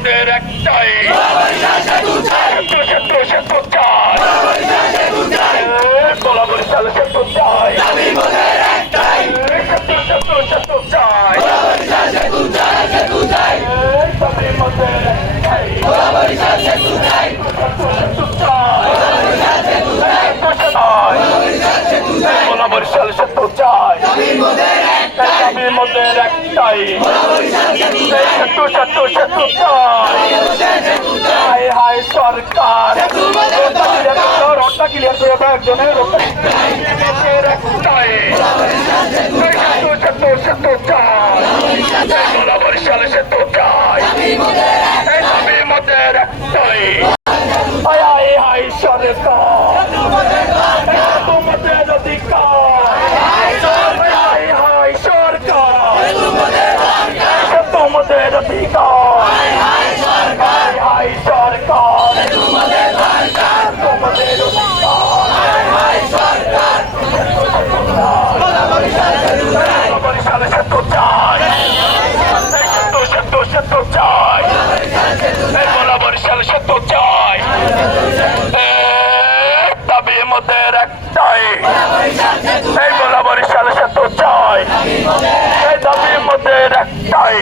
মোদের একটাই সেতু চাই গোলা বরিশাল সেতু চাই সেতু চাই দাবি মোদের একটাই সেতু চাই গোলা বরিশাল সেতু চাই দাবি মোদের একটাই সেতু চাই হাই হাই সরকার রোডটা ক্লিয়ার করে একজনের একটাই সেতু চাই গোলা বরিশাল সেতু চাই দাবি মোদের একটাই হাই হাই হাই সরকার তোমাদের অধিকার হাই হাই সরকার তোমাদের অধিকার হাই হাই সরকার তোমাদের অধিকার বরিশাল সেতু চাই সেতু চাই গোলা বরিশাল সেতু চাই দাবি মোদের একটাই গোলা বরিশাল সেতু চাই দাবি মোদের একটাই।